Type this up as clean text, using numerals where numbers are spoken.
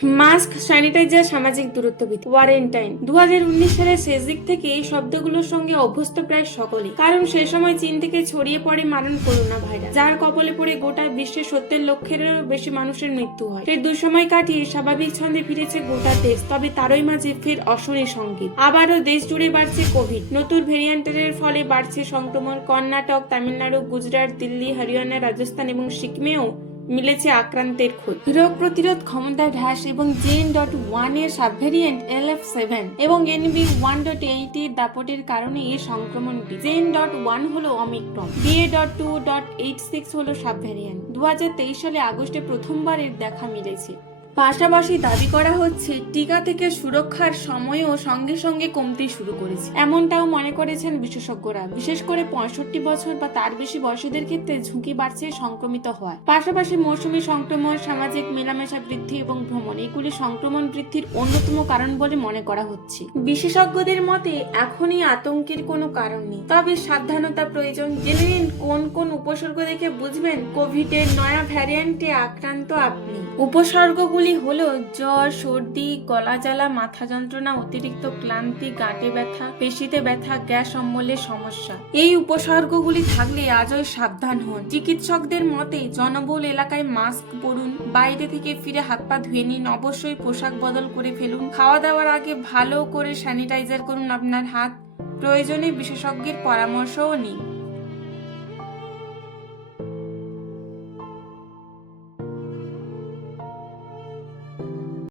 Mask, sanitiser, সামাজিক দূরত্ববিধি, quarantine. 2019 সালের শেষ দিক থেকে এই শব্দগুলোর সঙ্গে অভ্যস্ত প্রায় সকলেই, কারণ সে সময় চীন থেকে ছড়িয়ে পড়ে মারণ করোনা ভাইরাস, যার কবলে পড়ে গোটা বিশ্বে 70 লক্ষেরও বেশি মানুষের মৃত্যু হয়। সেই দুঃসময় কাটিয়ে স্বাভাবিক ছন্দে ফিরেছে গোটা দেশ, তবে তারই মাঝে ফের অশনি সংগীত। আবারও দেশ জুড়ে বাড়ছে কোভিড। নতুন ভেরিয়েন্টের ফলে বাড়ছে সংক্রমণ। কর্ণাটক, তামিলনাড়ু, গুজরাট, দিল্লি, হরিয়ানা, রাজস্থান এবং সিকিমেও মিলেছে আক্রান্তের খোঁজ। রোগ প্রতিরোধ ক্ষমতার হ্রাস এবং JN.1 এর সাবভেরিয়েন্ট LF7 এবং NB1.8 এর দাপটের কারণে এই সংক্রমণটি। JN.1 হলো অমিক্রন, BA.2.86 হলো সাবভেরিয়েন্ট। 2023 সালে আগস্টে প্রথমবারের দেখা মিলেছে। পাশাপাশি দাবি করা হচ্ছে টিকা থেকে সুরক্ষার সময়ও সঙ্গে সঙ্গে কমতে শুরু করেছে, এমনটাও মনে করেছেন বিশেষজ্ঞরা। বিশেষ করে 65 বছর বা তার বেশি বয়সীদের ক্ষেত্রে ঝুঁকি বাড়ছে সংক্রমিত হওয়ার। পাশাপাশি মৌসুমী সংক্রমণ, সামাজিক মেলামেশা বৃদ্ধি এবং ভ্রমণ, এগুলি সংক্রমণ বৃদ্ধির অন্যতম কারণ বলে মনে করা হচ্ছে। বিশেষজ্ঞদের মতে এখনই আতঙ্কের কোনো কারণ নেই, তবে সাবধানতা প্রয়োজন। জেনে নিন কোন কোন উপসর্গ দেখে বুঝবেন কোভিডের নয়া ভ্যারিয়েন্টে আক্রান্ত আপনি। উপসর্গগুলি হলো জ্বর, সর্দি, গলা জ্বালা, মাথা যন্ত্রণা, অতিরিক্ত ক্লান্তি, গাঁটে ব্যথা, পেশিতে ব্যথা, গ্যাস অম্বলের সমস্যা। এই উপসর্গগুলি থাকলে আজই সাবধান হন। চিকিৎসকদের মতে জনবহুল এলাকায় মাস্ক পরুন, বাইরে থেকে ফিরে হাত পা ধুয়ে নিন, অবশ্যই পোশাক বদল করে ফেলুন, খাওয়া দাওয়ার আগে ভালো করে স্যানিটাইজার করুন আপনার হাত, প্রয়োজনে বিশেষজ্ঞের পরামর্শও নিন।